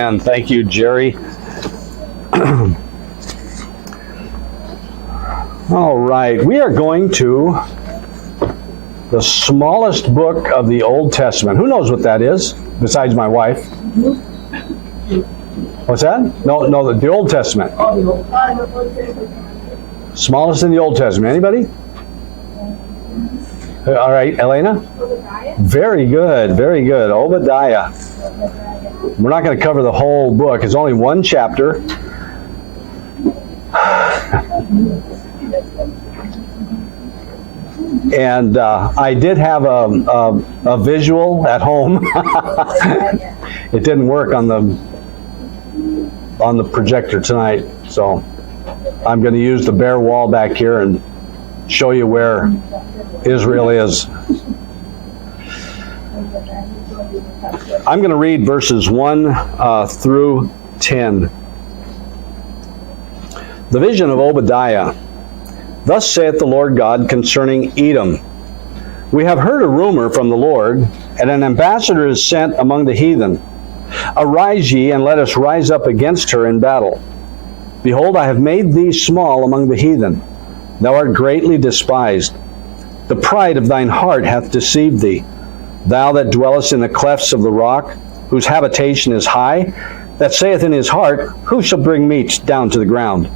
And thank you, Jerry. All right, we are going to the smallest book of the Old Testament. Who knows what that is, besides my wife? What's that? No, the Old Testament. Smallest in the Old Testament. Anybody? All right, Elena? Obadiah. Very good, very good. Obadiah. We're not going to cover the whole book. It's only one chapter. And I did have a visual at home. It didn't work on the projector tonight, so I'm going to use the bare wall back here and show you where Israel is. I'm going to read verses 1 through 10. The vision of Obadiah. Thus saith the Lord God concerning Edom. We have heard a rumor from the Lord, and an ambassador is sent among the heathen. Arise ye, and let us rise up against her in battle. Behold, I have made thee small among the heathen. Thou art greatly despised. The pride of thine heart hath deceived thee. Thou that dwellest in the clefts of the rock, whose habitation is high, that saith in his heart, Who shall bring me down to the ground?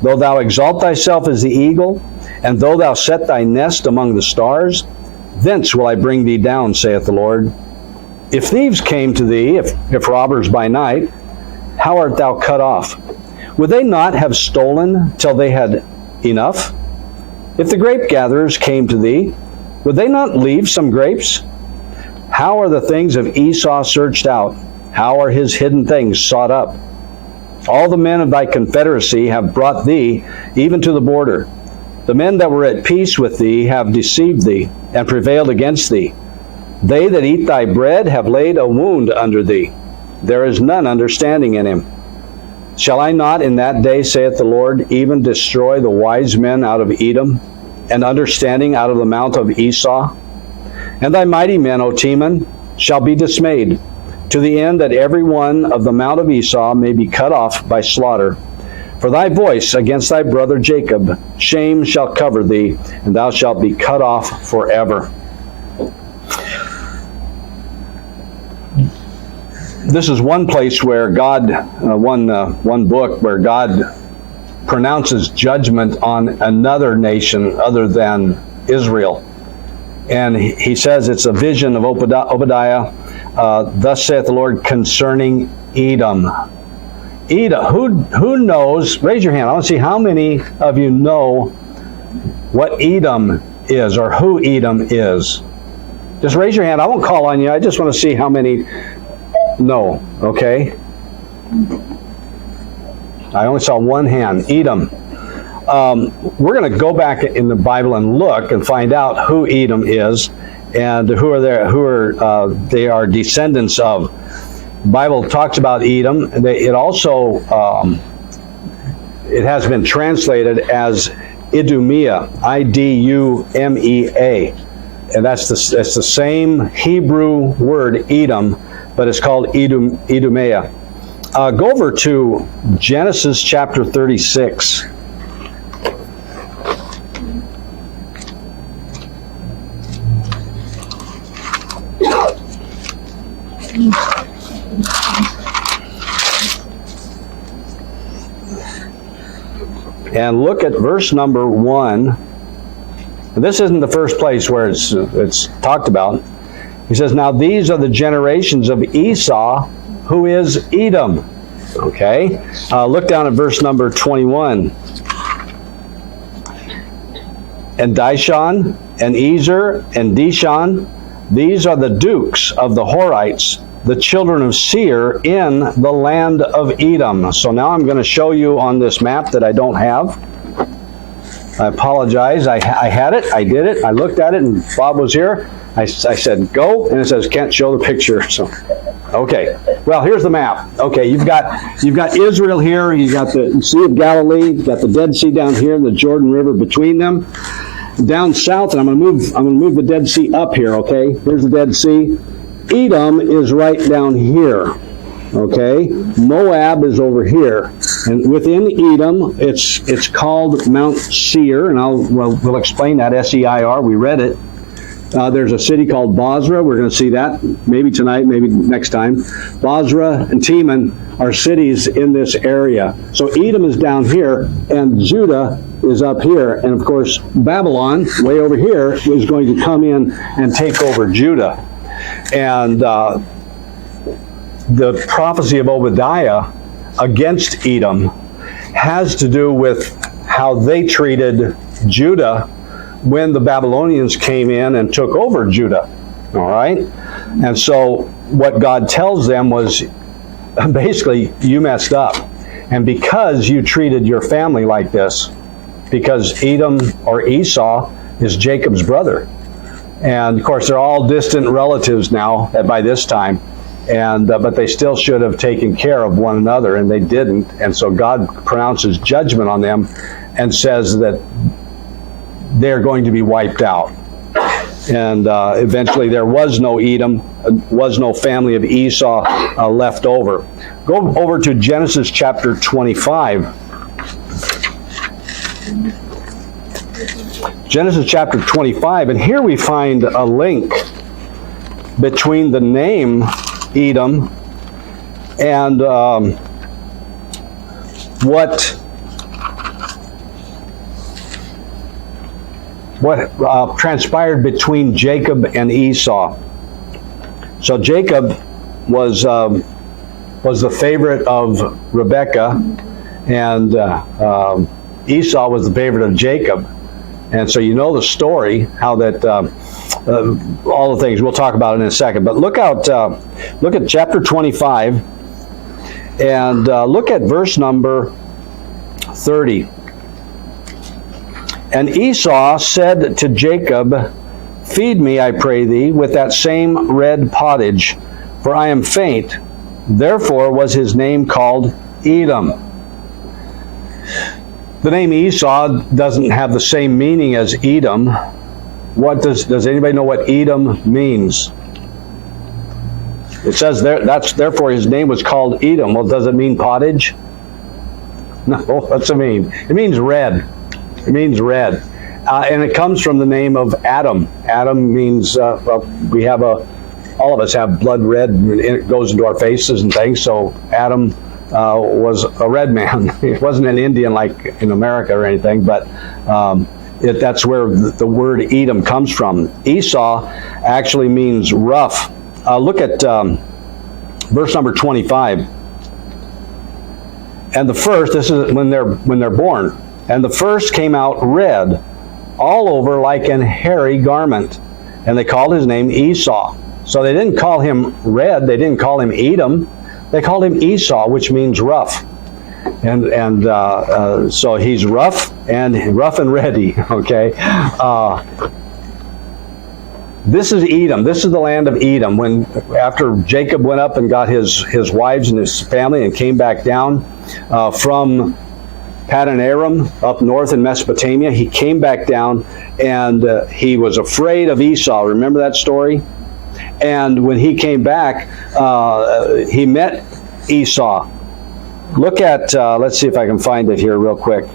Though thou exalt thyself as the eagle, and though thou set thy nest among the stars, thence will I bring thee down, saith the Lord. If thieves came to thee, if robbers by night, how art thou cut off? Would they not have stolen till they had enough? If the grape gatherers came to thee, would they not leave some grapes? How are the things of Esau searched out? How are his hidden things sought up? All the men of thy confederacy have brought thee even to the border. The men that were at peace with thee have deceived thee, and prevailed against thee. They that eat thy bread have laid a wound under thee. There is none understanding in him. Shall I not in that day, saith the Lord, even destroy the wise men out of Edom, and understanding out of the mount of Esau? And thy mighty men, O Teman, shall be dismayed, to the end that every one of the mount of Esau may be cut off by slaughter. For thy voice against thy brother Jacob, shame shall cover thee, and thou shalt be cut off forever. This is one place where God, one book where God pronounces judgment on another nation other than Israel. And he says it's a vision of Obadiah. Thus saith the Lord concerning Edom. Edom, who knows? Raise your hand. I want to see how many of you know what Edom is or who Edom is. Just raise your hand. I won't call on you. I just want to see how many know. Okay? I only saw one hand. Edom. We're going to go back in the Bible and look and find out who Edom is and who are they are descendants of. The Bible talks about Edom. It also it has been translated as Idumea, Idumea, and that's the same Hebrew word Edom, but it's called Idumea. Go over to Genesis chapter 36. And look at verse number 1. This isn't the first place where it's talked about. He says, Now these are the generations of Esau, who is Edom. Okay? Look down at verse number 21. And Dishon, and Ezer, and Dishon, these are the dukes of the Horites, the children of Seir in the land of Edom. So now I'm going to show you on this map that I don't have. I apologize. I had it. I did it. I looked at it, and Bob was here. I said, go, and it says, can't show the picture. So, okay. Well, here's the map. Okay, you've got Israel here. You've got the Sea of Galilee. You've got the Dead Sea down here, and the Jordan River between them. Down south, and I'm going to move the Dead Sea up here. Okay, here's the Dead Sea. Edom is right down here. Okay, Moab is over here, and within Edom, it's called Mount Seir, and we'll explain that, Seir. We read it. There's a city called Bozrah. We're going to see that maybe tonight, maybe next time. Bozrah and Teman are cities in this area. So Edom is down here, and Judah is up here. And of course, Babylon, way over here, is going to come in and take over Judah. And the prophecy of Obadiah against Edom has to do with how they treated Judah when the Babylonians came in and took over Judah. All right? And so what God tells them was, basically, you messed up. And because you treated your family like this, because Edom or Esau is Jacob's brother. And of course, they're all distant relatives now by this time. And but they still should have taken care of one another, and they didn't. And so God pronounces judgment on them and says that they're going to be wiped out. And eventually there was no Edom, was no family of Esau left over. Go over to Genesis chapter 25. Genesis chapter 25, and here we find a link between the name Edom and what transpired between Jacob and Esau. So Jacob was the favorite of Rebekah, and Esau was the favorite of Jacob. And so you know the story, how that all the things we'll talk about in a second. But look at chapter 25 and look at verse number 30. And Esau said to Jacob, "Feed me, I pray thee, with that same red pottage, for I am faint." Therefore was his name called Edom. The name Esau doesn't have the same meaning as Edom. What does anybody know what Edom means? It says therefore his name was called Edom. Well, does it mean pottage? No, what's it mean? It means red. It means red. And it comes from the name of Adam. Adam means, all of us have blood red, and it goes into our faces and things, so Adam was a red man. He wasn't an Indian like in America or anything, but that's where the word Edom comes from. Esau actually means rough. Look at verse number 25. And the first, this is when they're born. And the first came out red, all over like an hairy garment. And they called his name Esau. So they didn't call him red, they didn't call him Edom. They called him Esau, which means rough. And so he's rough and ready, okay? This is Edom. This is the land of Edom. After Jacob went up and got his wives and his family and came back down from Paddan Aram up north in Mesopotamia, he came back down and he was afraid of Esau. Remember that story? And when he came back, he met Esau. Look at, let's see if I can find it here real quick.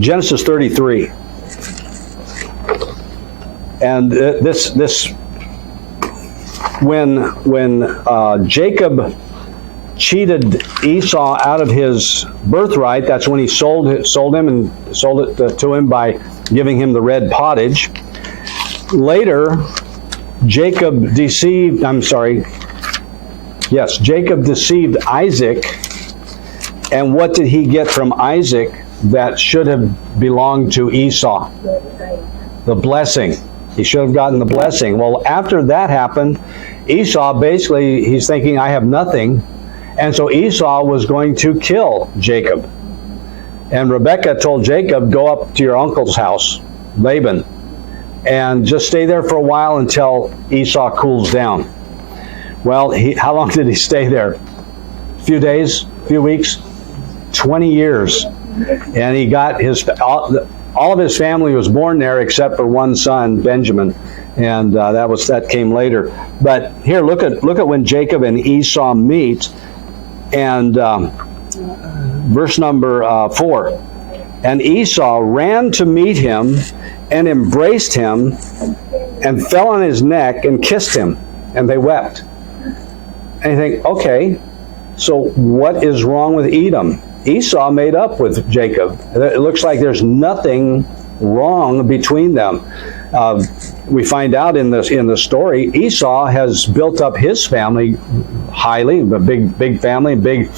Genesis 33. And when Jacob cheated Esau out of his birthright, that's when he sold it to him by giving him the red pottage. Later, Jacob deceived Isaac. And what did he get from Isaac that should have belonged to Esau? The blessing. He should have gotten the blessing. Well, after that happened, Esau basically, he's thinking, I have nothing. And so Esau was going to kill Jacob. And Rebekah told Jacob, go up to your uncle's house, Laban, and just stay there for a while until Esau cools down. Well, how long did he stay there? A few days, a few weeks, 20 years. And he got all of his family was born there except for one son, Benjamin. and that came later. But here, look at when Jacob and Esau meet, and verse number 4. And Esau ran to meet him and embraced him and fell on his neck and kissed him, and they wept. And you think, okay, so what is wrong with Edom? Esau made up with Jacob. It looks like there's nothing wrong between them. We find out in the story, Esau has built up his family highly, a big family,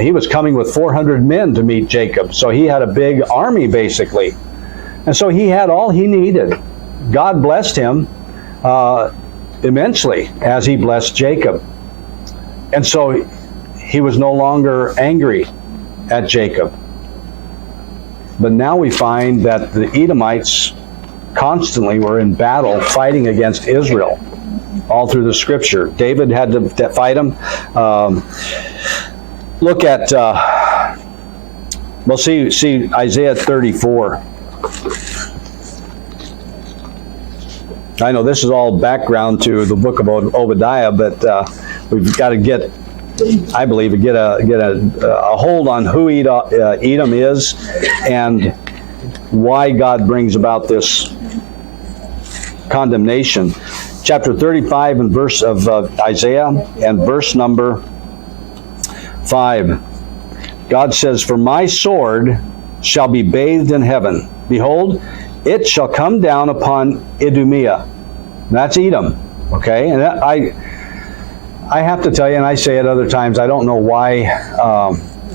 he was coming with 400 men to meet Jacob, so he had a big army basically. And so he had all he needed. God blessed him immensely as he blessed Jacob. And so he was no longer angry at Jacob. But now we find that the Edomites constantly were in battle fighting against Israel all through the scripture. David had to fight them. Look at, see Isaiah 34. I know this is all background to the book of Obadiah, but we've got to get a hold on who Edom is and why God brings about this condemnation. Chapter 35 and verse of Isaiah and verse number 5. God says, "For my sword shall be bathed in heaven. Behold, it shall come down upon Idumea." That's Edom. Okay? And I have to tell you, and I say it other times, I don't know why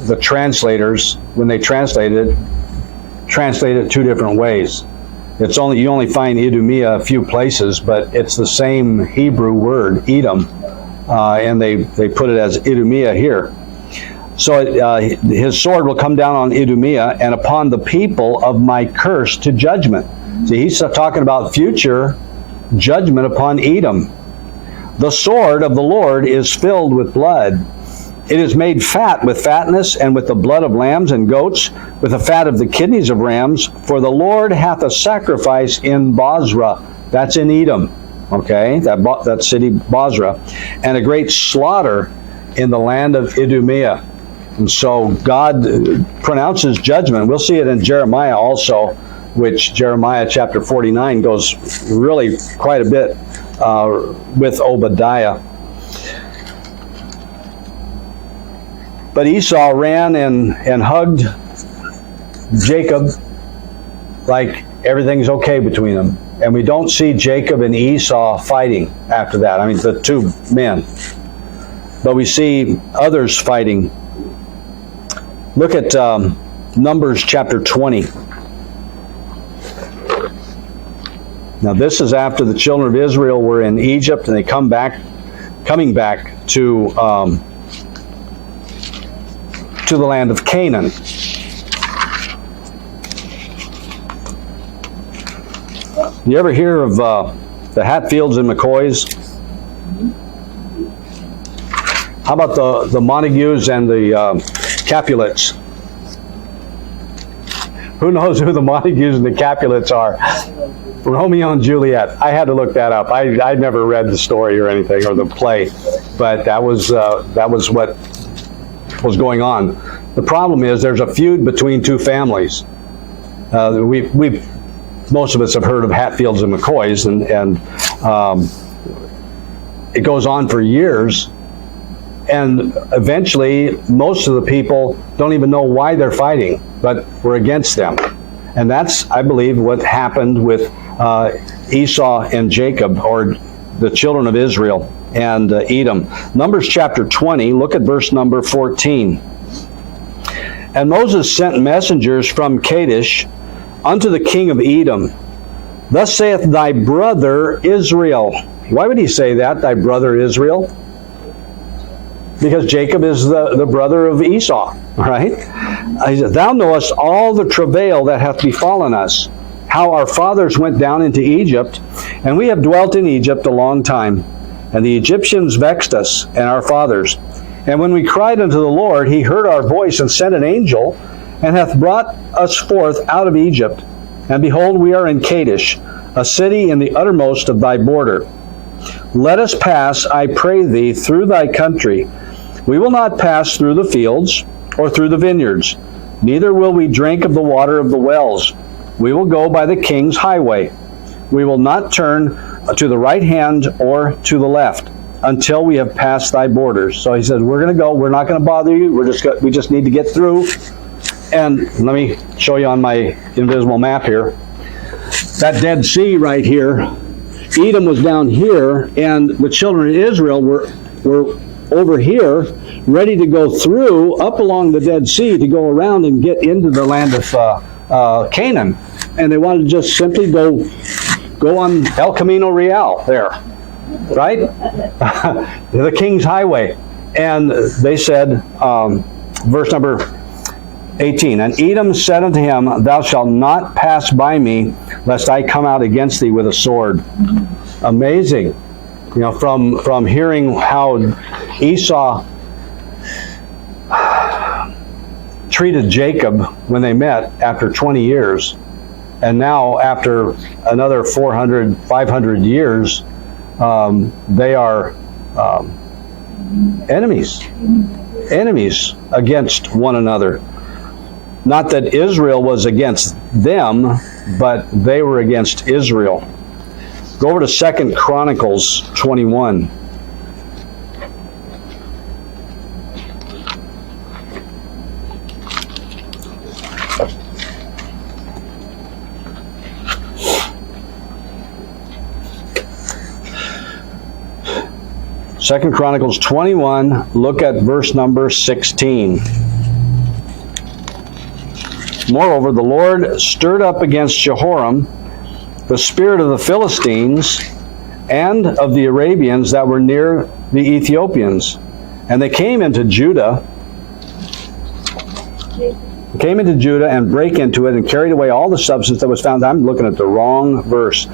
the translators, when they translate it two different ways. You only find Idumea a few places, but it's the same Hebrew word, Edom, and they put it as Idumea here. So his sword will come down on Idumea and upon the people of my curse to judgment. See, he's talking about future judgment upon Edom. The sword of the Lord is filled with blood. It is made fat with fatness and with the blood of lambs and goats, with the fat of the kidneys of rams. For the Lord hath a sacrifice in Bozrah. That's in Edom. Okay, that city Bozrah. And a great slaughter in the land of Idumea. And so God pronounces judgment. We'll see it in Jeremiah also, which Jeremiah chapter 49 goes really quite a bit with Obadiah. But Esau ran and hugged Jacob like everything's okay between them. And we don't see Jacob and Esau fighting after that. I mean, the two men. But we see others fighting. Look at Numbers chapter 20. Now this is after the children of Israel were in Egypt and they coming back to the land of Canaan. You ever hear of the Hatfields and McCoys? How about the Montagues and the Capulets? Who knows who the Montagues and the Capulets are? Romeo and Juliet. I had to look that up. I'd never read the story or anything or the play, but that was what was going on. The problem is there's a feud between two families. Most of us have heard of Hatfields and McCoys, and it goes on for years. And eventually, most of the people don't even know why they're fighting, but we're against them. And that's, I believe, what happened with Esau and Jacob, or the children of Israel and Edom. Numbers chapter 20, look at verse number 14. And Moses sent messengers from Kadesh unto the king of Edom. Thus saith thy brother Israel. Why would he say that, thy brother Israel? Because Jacob is the brother of Esau, right? Thou knowest all the travail that hath befallen us, how our fathers went down into Egypt, and we have dwelt in Egypt a long time. And the Egyptians vexed us and our fathers. And when we cried unto the Lord, he heard our voice and sent an angel, and hath brought us forth out of Egypt. And behold, we are in Kadesh. a city in the uttermost of thy border. Let us pass, I pray thee, through thy country. We will not pass through the fields or through the vineyards, neither will we drink of the water of the wells. We will go by the king's highway. We will not turn to the right hand or to the left until we have passed thy borders. So he says, we're going to go. We're not going to bother you. We just need to get through. And let me show you on my invisible map here. That Dead Sea right here, Edom was down here, and the children of Israel were over here, ready to go through, up along the Dead Sea, to go around and get into the land of Canaan. And they wanted to just simply go on El Camino Real there, right? The King's Highway. And they said, verse number 18, and Edom said unto him, thou shalt not pass by me, lest I come out against thee with a sword. Amazing. You know, from hearing how Esau treated Jacob when they met after 20 years, and now after another 400, 500 years, they are enemies against one another. Not that Israel was against them, but they were against Israel. Go over to 2 Chronicles 21. Second Chronicles 21, look at verse number 16. Moreover, the Lord stirred up against Jehoram the spirit of the Philistines and of the Arabians that were near the Ethiopians. And they came into Judah and brake into it and carried away all the substance that was found. I'm looking at the wrong verse.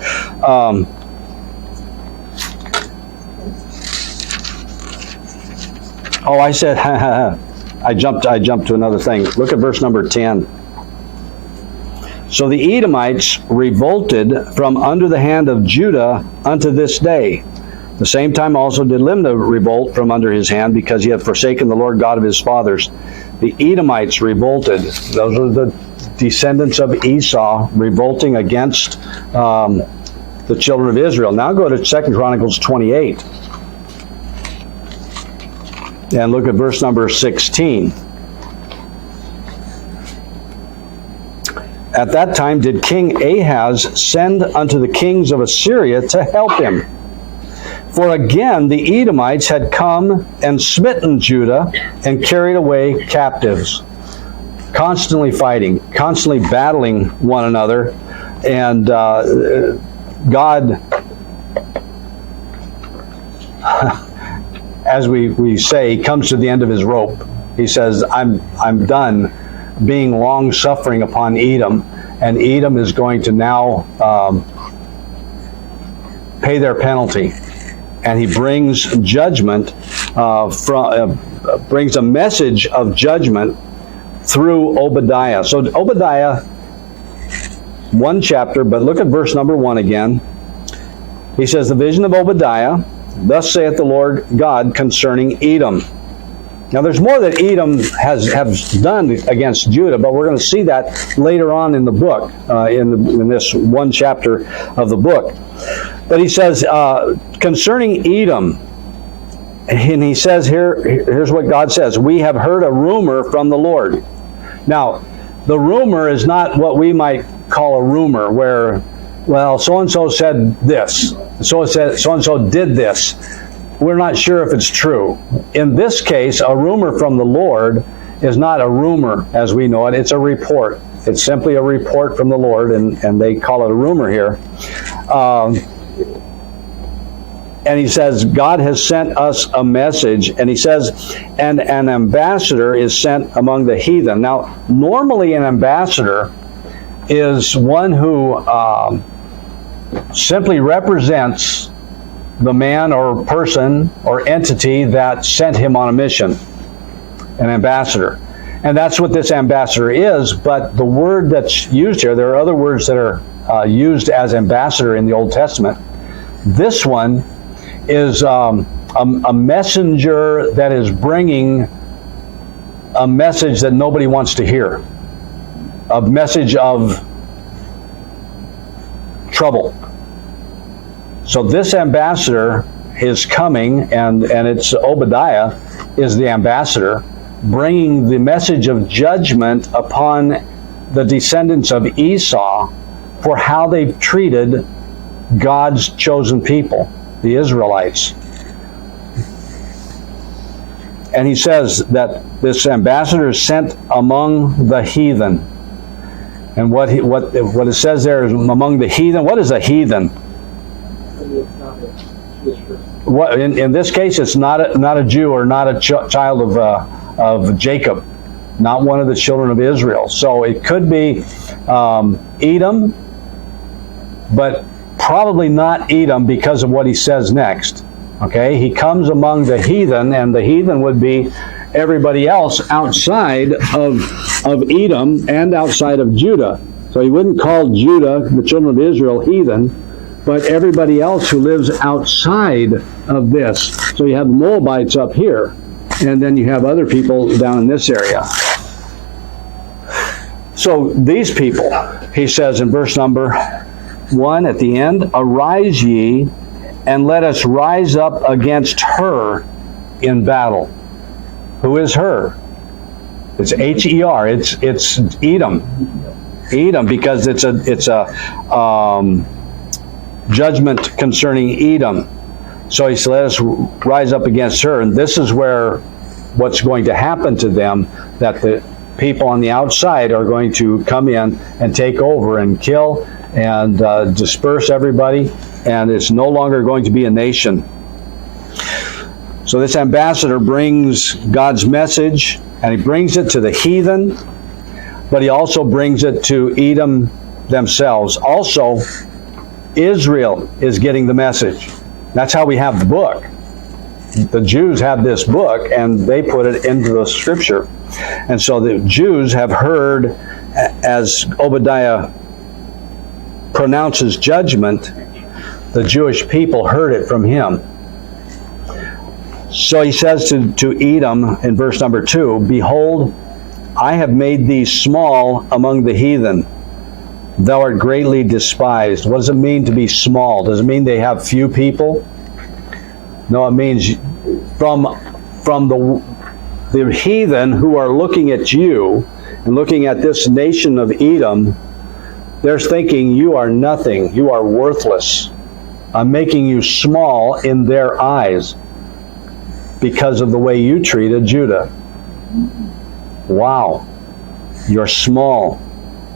I said, I jumped to another thing. Look at verse number 10. So the Edomites revolted from under the hand of Judah unto this day. The same time also did Limnah revolt from under his hand, because he had forsaken the Lord God of his fathers. The Edomites revolted. Those are the descendants of Esau revolting against the children of Israel. Now go to 2 Chronicles 28 and look at verse number 16. At that time did King Ahaz send unto the kings of Assyria to help him. For again the Edomites had come and smitten Judah and carried away captives. Constantly fighting, constantly battling one another. And God, as we say, comes to the end of his rope. He says, I'm done being long-suffering upon Edom, and Edom is going to now pay their penalty. And he brings judgment, brings a message of judgment through Obadiah. So Obadiah, one chapter, but look at verse number 1 again. He says, the vision of Obadiah, thus saith the Lord God concerning Edom. Now, there's more that Edom has done against Judah, but we're going to see that later on in the book, in this one chapter of the book. But he says, concerning Edom, and he says here's what God says, we have heard a rumor from the Lord. Now, the rumor is not what we might call a rumor, where, well, so-and-so said this, so-and-so did this. We're not sure if it's true. In this case, a rumor from the Lord is not a rumor as we know it. It's a report. It's simply a report from the Lord, and they call it a rumor here. And he says, God has sent us a message, and he says, and an ambassador is sent among the heathen. Now, normally an ambassador is one who simply represents the man or person or entity that sent him on a mission, an ambassador. And that's what this ambassador is, but the word that's used here, there are other words that are used as ambassador in the Old Testament. This one is a messenger that is bringing a message that nobody wants to hear, a message of trouble. So this ambassador is coming, and it's Obadiah is the ambassador, bringing the message of judgment upon the descendants of Esau for how they've treated God's chosen people, the Israelites. And he says that this ambassador is sent among the heathen. And what it says there is among the heathen. What is a heathen? What, in this case, it's not a Jew or not a child of Jacob, not one of the children of Israel. So it could be Edom, but probably not Edom because of what he says next. Okay, he comes among the heathen, and the heathen would be everybody else outside of Edom and outside of Judah. So he wouldn't call Judah, the children of Israel, heathen, but everybody else who lives outside of this. So you have the Moabites up here, and then you have other people down in this area. So these people, he says in verse number 1 at the end, "Arise ye, and let us rise up against her in battle." Who is her? It's H-E-R. It's Edom. Edom, because it's a judgment concerning Edom. So he said, let us rise up against her. And this is where what's going to happen to them, that the people on the outside are going to come in and take over and kill and disperse everybody. And it's no longer going to be a nation. So this ambassador brings God's message, and he brings it to the heathen, but he also brings it to Edom themselves. Also, Israel is getting the message. That's how we have the book. The Jews have this book, and they put it into the scripture. And so the Jews have heard, as Obadiah pronounces judgment, the Jewish people heard it from him. So he says to Edom in verse number 2, "Behold, I have made thee small among the heathen. Thou art greatly despised." What does it mean to be small? Does it mean they have few people? No, it means from the heathen who are looking at you and looking at this nation of Edom, they're thinking you are nothing, you are worthless. I'm making you small in their eyes because of the way you treated Judah. Wow, you're small.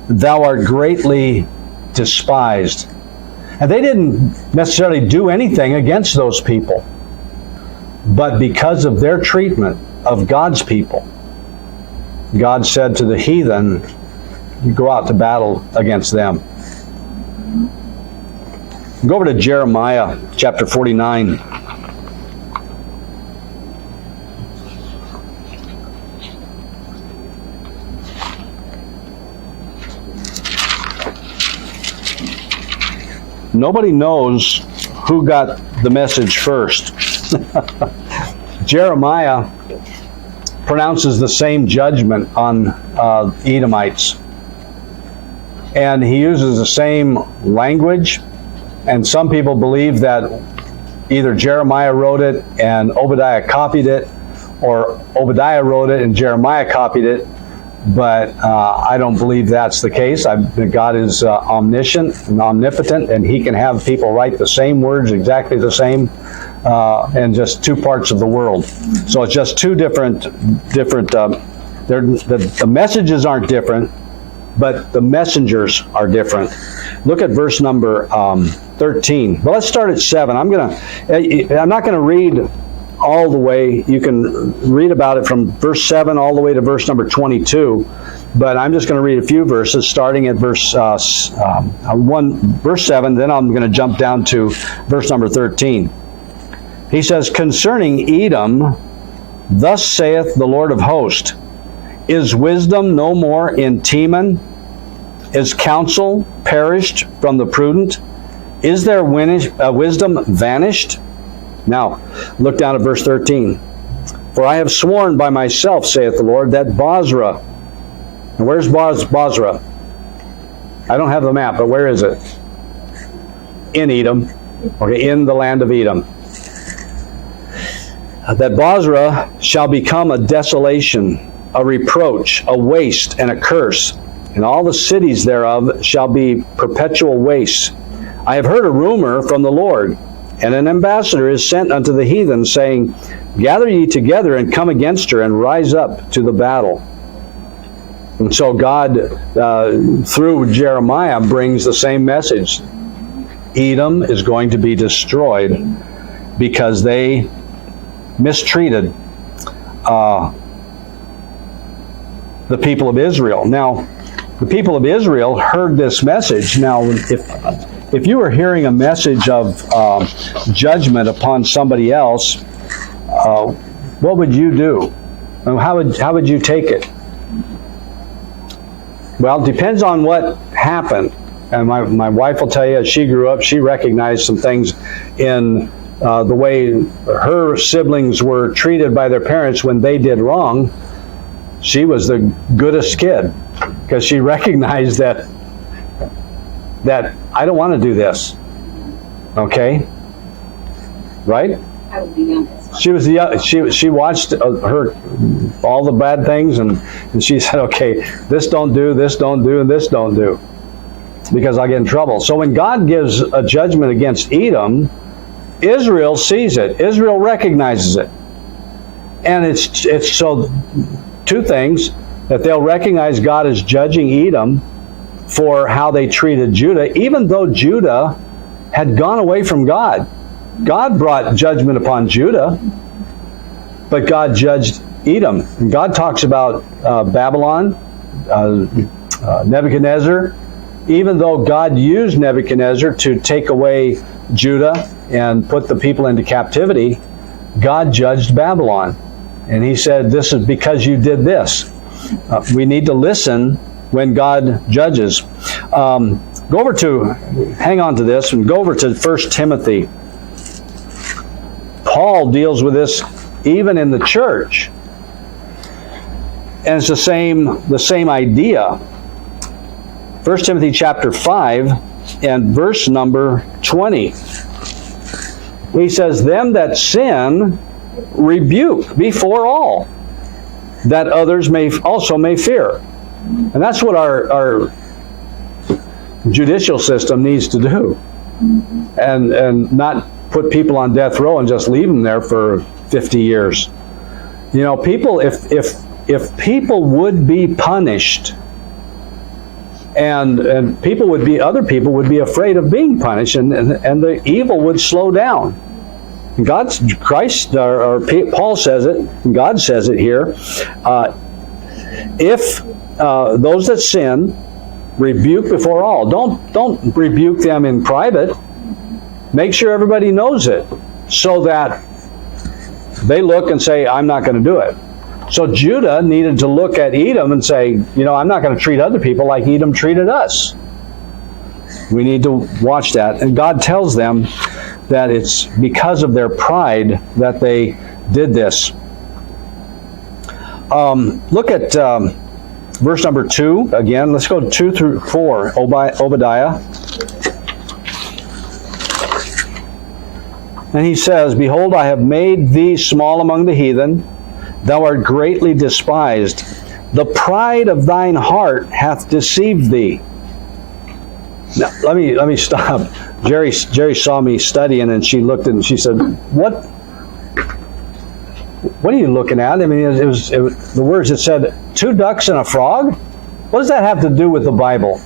Thou art greatly despised. And they didn't necessarily do anything against those people, but because of their treatment of God's people, God said to the heathen, you go out to battle against them. Go over to Jeremiah chapter 49. Nobody knows who got the message first. Jeremiah pronounces the same judgment on Edomites. And he uses the same language. And some people believe that either Jeremiah wrote it and Obadiah copied it, or Obadiah wrote it and Jeremiah copied it. But I don't believe that's the case. God is omniscient and omnipotent, and he can have people write the same words, exactly the same, in just two parts of the world. So it's just two different. The messages aren't different, but the messengers are different. Look at verse number 13. Well, let's start at 7. I'm not going to read all the way. You can read about it from verse 7 all the way to verse number 22, but I'm just going to read a few verses starting at verse 7, then I'm going to jump down to verse number 13. He says, "Concerning Edom, thus saith the Lord of hosts, is wisdom no more in Teman? Is counsel perished from the prudent? Is their wisdom vanished? Now, look down at verse 13. For I have sworn by myself, saith the Lord, that Bozrah. And where's Bozrah? I don't have the map, but where is it? In Edom. Okay, in the land of Edom. That Bozrah shall become a desolation, a reproach, a waste, and a curse. And all the cities thereof shall be perpetual wastes. I have heard a rumor from the Lord, and an ambassador is sent unto the heathen, saying, Gather ye together and come against her, and rise up to the battle. And so God, through Jeremiah, brings the same message. Edom is going to be destroyed because they mistreated the people of Israel. Now, the people of Israel heard this message. Now, if you were hearing a message of judgment upon somebody else, what would you do? How would you take it? Well, it depends on what happened. And my wife will tell you, as she grew up, she recognized some things in the way her siblings were treated by their parents when they did wrong. She was the goodest kid because she recognized that I don't want to do this. Okay? Right? I would be youngest. She watched her all the bad things, and she said, okay, this don't do, and this don't do, because I'll get in trouble. So when God gives a judgment against Edom, Israel sees it. Israel recognizes it. And it's so two things, that they'll recognize God as judging Edom for how they treated Judah, even though Judah had gone away from God. God brought judgment upon Judah, but God judged Edom. And God talks about Babylon, Nebuchadnezzar. Even though God used Nebuchadnezzar to take away Judah and put the people into captivity, God judged Babylon. And he said, this is because you did this. We need to listen when God judges. Hang on to this and go over to 1 Timothy. Paul deals with this even in the church. And it's the same idea. 1 Timothy chapter 5 and verse number 20. He says, them that sin rebuke before all, that others also may fear. And that's what our judicial system needs to do. And not put people on death row and just leave them there for 50 years. You know, people, if people would be punished, and other people would be afraid of being punished, and the evil would slow down. Paul says it, and God says it here. If those that sin rebuke before all, don't rebuke them in private. Make sure everybody knows it, so that they look and say, I'm not going to do it. So Judah needed to look at Edom and say, I'm not going to treat other people like Edom treated us. We need to watch that. And God tells them that it's because of their pride that they did this. Look at verse number 2 again. Let's go 2 through 4, Obadiah. And he says, Behold, I have made thee small among the heathen. Thou art greatly despised. The pride of thine heart hath deceived thee. Now, let me stop. Jerry saw me studying, and she looked and she said, What are you looking at? I mean, it was the words that said, 2 ducks and a frog? What does that have to do with the Bible?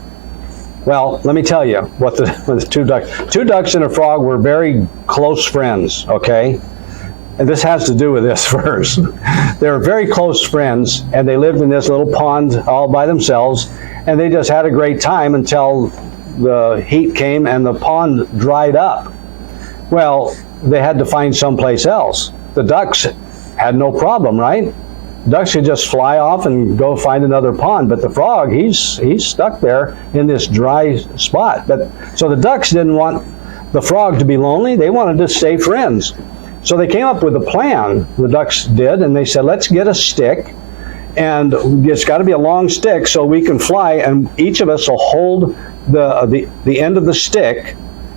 Well, let me tell you what the 2 ducks. 2 ducks and a frog were very close friends, okay? And this has to do with this verse. They were very close friends, and they lived in this little pond all by themselves, and they just had a great time until the heat came and the pond dried up. Well, they had to find someplace else. The ducks had no problem, right? Ducks could just fly off and go find another pond, but the frog, he's stuck there in this dry spot. So the ducks didn't want the frog to be lonely. They wanted to stay friends. So they came up with a plan, the ducks did, and they said, let's get a stick, and it's got to be a long stick so we can fly, and each of us will hold the end of the stick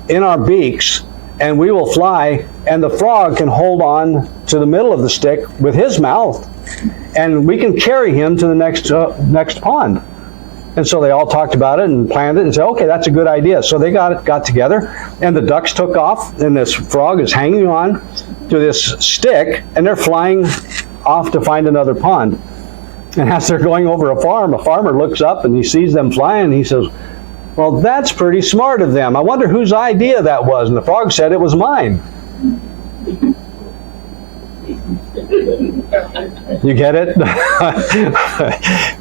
in our beaks, and we will fly, and the frog can hold on to the middle of the stick with his mouth, and we can carry him to the next pond. And so they all talked about it and planned it and said, okay, that's a good idea. So they got together, and the ducks took off, and this frog is hanging on to this stick, and they're flying off to find another pond. And as they're going over a farmer looks up and he sees them flying, and he says, well, that's pretty smart of them. I wonder whose idea that was. And the frog said, it was mine. You get it?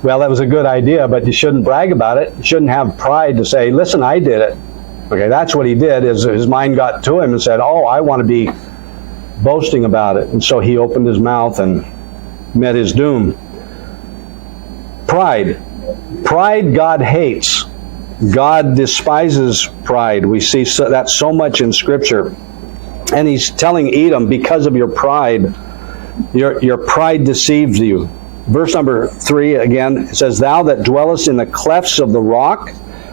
Well, that was a good idea, but you shouldn't brag about it. You shouldn't have pride to say, listen, I did it. Okay, that's what he did, is his mind got to him and said, oh, I want to be boasting about it. And so he opened his mouth and met his doom. Pride. Pride God hates. God despises pride. We see that so much in Scripture. And he's telling Edom, because of your pride, your pride deceives you. Verse number 3 again, it says, thou that dwellest in the clefts of the rock,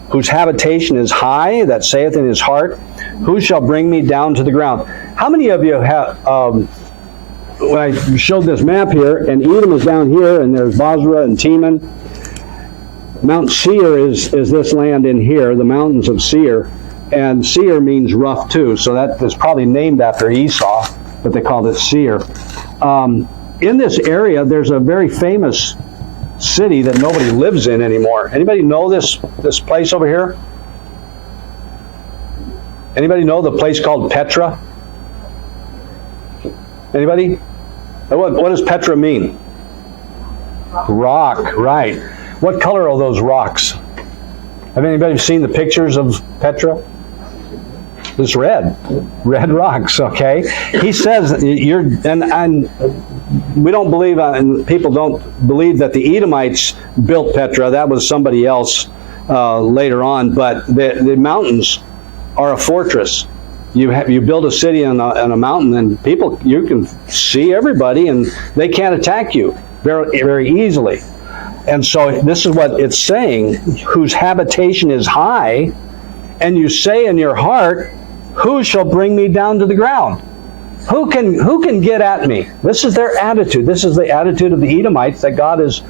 whose habitation is high, that saith in his heart, who shall bring me down to the ground? How many of you have, when I showed this map here, and Edom is down here, and there's Bozrah and Teman. Mount Seir is this land in here, the mountains of Seir. And Seir means rough too, so that is probably named after Esau, but they called it Seir. In this area, there's a very famous city that nobody lives in anymore. Anybody know this place over here? Anybody know the place called Petra? Anybody? What does Petra mean? Rock, right. What color are those rocks? Have anybody seen the pictures of Petra? It's red rocks, okay? He says, and we don't believe, and people don't believe that the Edomites built Petra. That was somebody else later on, but the mountains are a fortress. You build a city on a mountain, and people, you can see everybody, and they can't attack you very, very easily. And so this is what it's saying, whose habitation is high, and you say in your heart, who shall bring me down to the ground? Who can get at me? This is their attitude. This is the attitude of the Edomites that God is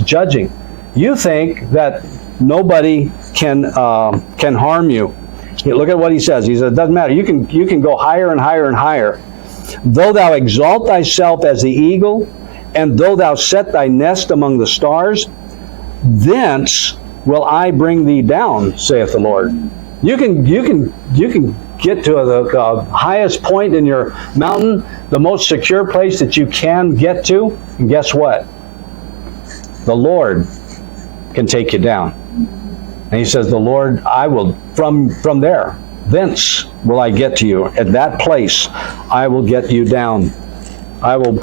judging. You think that nobody can harm you. Look at what he says. He says, it doesn't matter. You can go higher and higher and higher. Though thou exalt thyself as the eagle, and though thou set thy nest among the stars, thence will I bring thee down, saith the Lord. You can get to the highest point in your mountain, the most secure place that you can get to, and guess what? The Lord can take you down. And he says, the Lord, I will, from there, thence will I get to you. At that place, I will get you down. I will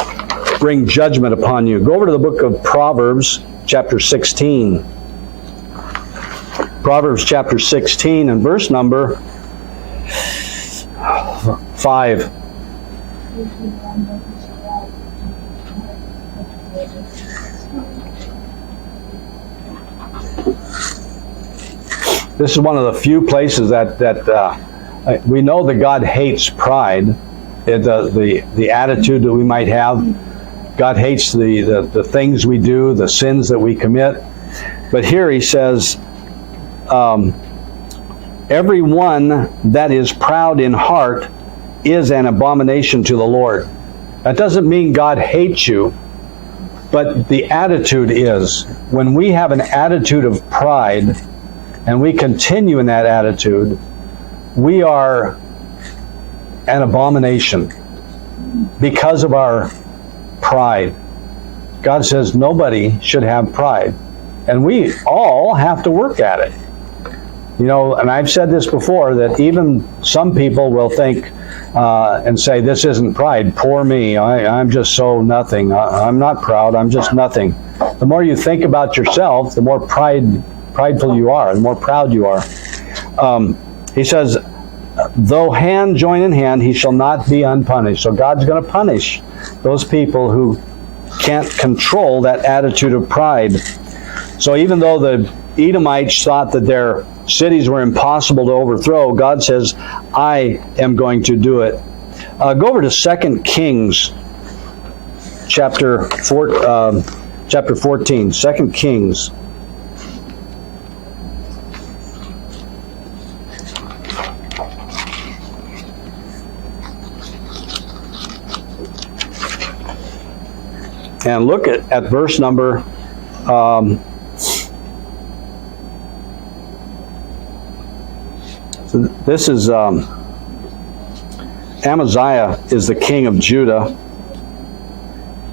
bring judgment upon you. Go over to the book of Proverbs, chapter 16. Proverbs chapter 16 and verse number 5. This is one of the few places that we know that God hates pride, the attitude that we might have. God hates the things we do, the sins that we commit. But here he says, everyone that is proud in heart is an abomination to the Lord. That doesn't mean God hates you, but the attitude is. When we have an attitude of pride, and we continue in that attitude, we are an abomination because of our pride. God says nobody should have pride. And we all have to work at it. You know, and I've said this before, that even some people will think, and say, this isn't pride, poor me, I'm just so nothing, I'm not proud, I'm just nothing. The more you think about yourself, the more prideful you are, the more proud you are. He says, though hand join in hand, he shall not be unpunished. So God's going to punish those people who can't control that attitude of pride. So even though the Edomites thought that their cities were impossible to overthrow, God says, I am going to do it. Go over to 2 Kings chapter 14, 2 Kings. And look at verse number so this is Amaziah is the king of Judah,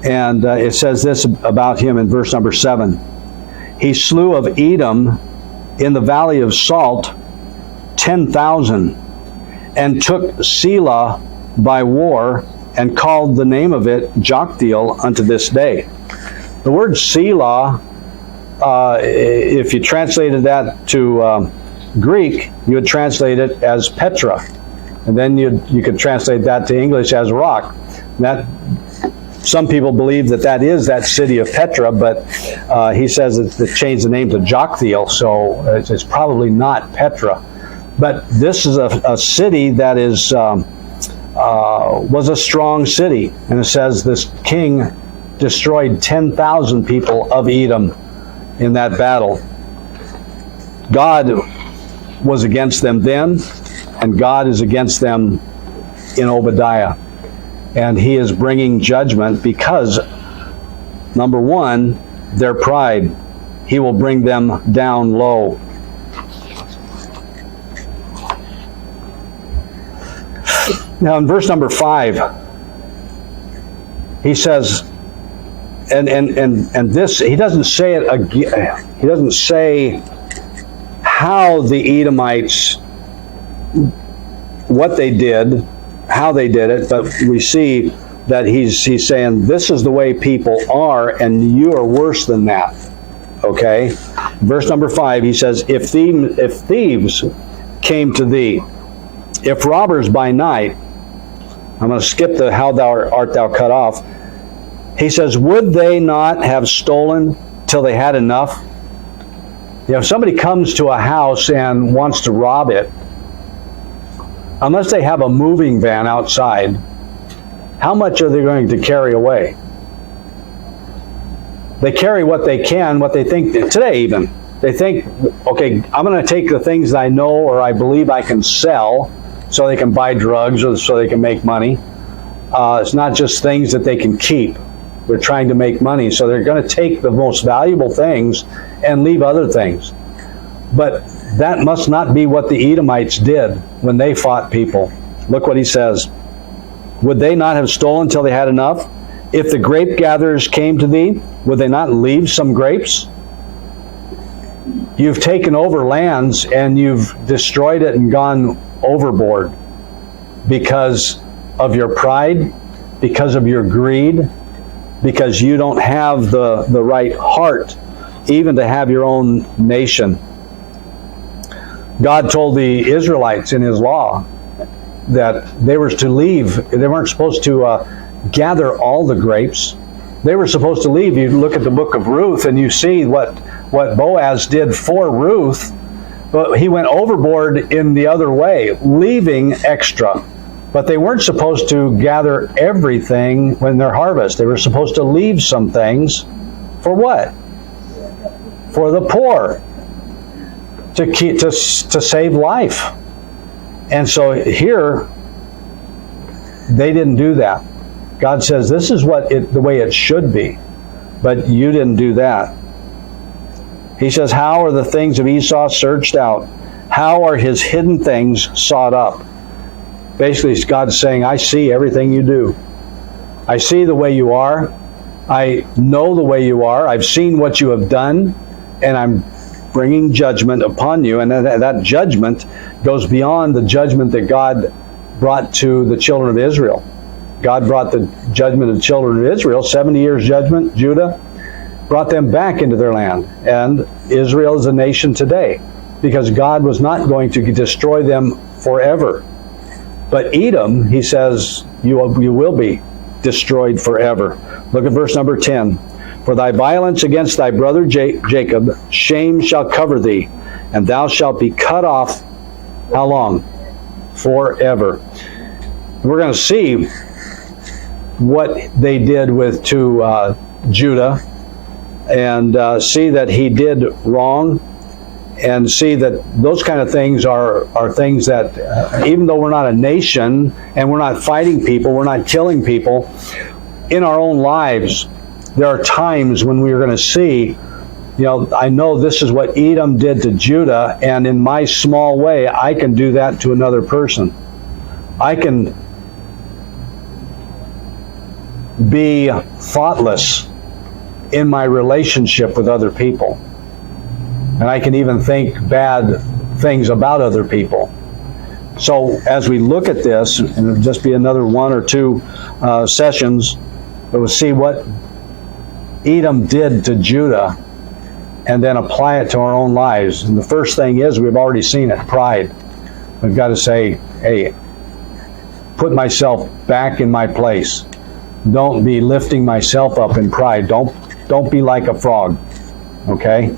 and it says this about him in verse number 7. He slew of Edom in the valley of Salt 10,000, and took Selah by war, and called the name of it Joktheel unto this day. The word Selah, if you translated that to Greek, you would translate it as Petra. And then you could translate that to English as rock. That some people believe that is that city of Petra, but he says it changed the name to Joktheel, so it's probably not Petra. But this is a city that is was a strong city, and it says this king destroyed 10,000 people of Edom in that battle. God was against them then, and God is against them in Obadiah. And he is bringing judgment because, number one, their pride. He will bring them down low. Now in verse number 5, he says, and this, he doesn't say it again, he doesn't say how the Edomites, what they did, how they did it, but we see that he's saying this is the way people are, and you are worse than that. Okay? Verse number 5, he says, if thieves came to thee, if robbers by night, I'm going to skip the how thou art thou cut off. He says, would they not have stolen till they had enough? You know, if somebody comes to a house and wants to rob it, unless they have a moving van outside, how much are they going to carry away? They carry what they can, what they think, today even. They think, okay, I'm going to take the things that I know or I believe I can sell so they can buy drugs or so they can make money. It's not just things that they can keep. They're trying to make money, so they're going to take the most valuable things and leave other things. But that must not be what the Edomites did when they fought people. Look what he says. Would they not have stolen till they had enough? If the grape gatherers came to thee, would they not leave some grapes? You've taken over lands and you've destroyed it and gone overboard because of your pride, because of your greed, because you don't have the right heart even to have your own nation. God told the Israelites in his law that they were to leave. They weren't supposed to gather all the grapes. They were supposed to leave. You look at the book of Ruth and you see what Boaz did for Ruth, but he went overboard in the other way, leaving extra. But they weren't supposed to gather everything when they're harvest. They were supposed to leave some things for what? For the poor, to save life. And so here, they didn't do that. God says this is the way it should be, but you didn't do that. He says, how are the things of Esau searched out? How are his hidden things sought up? Basically, God's saying, I see everything you do. I see the way you are. I know the way you are. I've seen what you have done, and I'm bringing judgment upon you. And that judgment goes beyond the judgment that God brought to the children of Israel. God brought the judgment of the children of Israel, 70 years judgment, Judah, brought them back into their land. And Israel is a nation today because God was not going to destroy them forever. But Edom, he says, you will be destroyed forever. Look at verse number 10. For thy violence against thy brother Jacob, shame shall cover thee, and thou shalt be cut off. How long? Forever. We're going to see what they did to Judah, and see that he did wrong, and see that those kind of things are things that even though we're not a nation and we're not fighting people, we're not killing people, in our own lives there are times when we're going to see, I know this is what Edom did to Judah, and in my small way I can do that to another person. I can be thoughtless in my relationship with other people. And I can even think bad things about other people. So as we look at this, and it'll just be another one or two sessions, we'll see what Edom did to Judah and then apply it to our own lives. And the first thing is, we've already seen it, pride. We've got to say, hey, put myself back in my place. Don't be lifting myself up in pride. Don't be like a frog. Okay?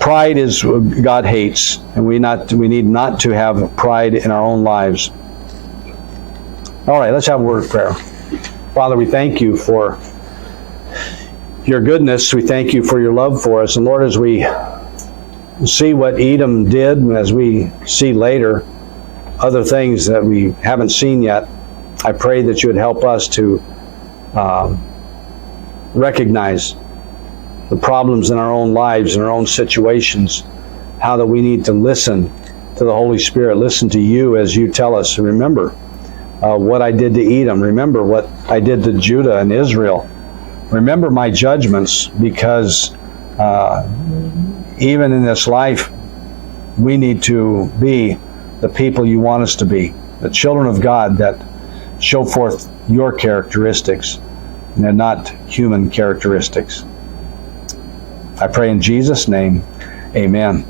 Pride is what God hates, and we need not to have pride in our own lives. All right, let's have a word of prayer. Father, we thank you for your goodness. We thank you for your love for us. And Lord, as we see what Edom did, and as we see later other things that we haven't seen yet, I pray that you would help us to recognize the problems in our own lives, in our own situations, how that we need to listen to the Holy Spirit, listen to you as you tell us. Remember what I did to Edom. Remember what I did to Judah and Israel. Remember my judgments, because even in this life, we need to be the people you want us to be, the children of God that show forth your characteristics and not human characteristics. I pray in Jesus' name, amen.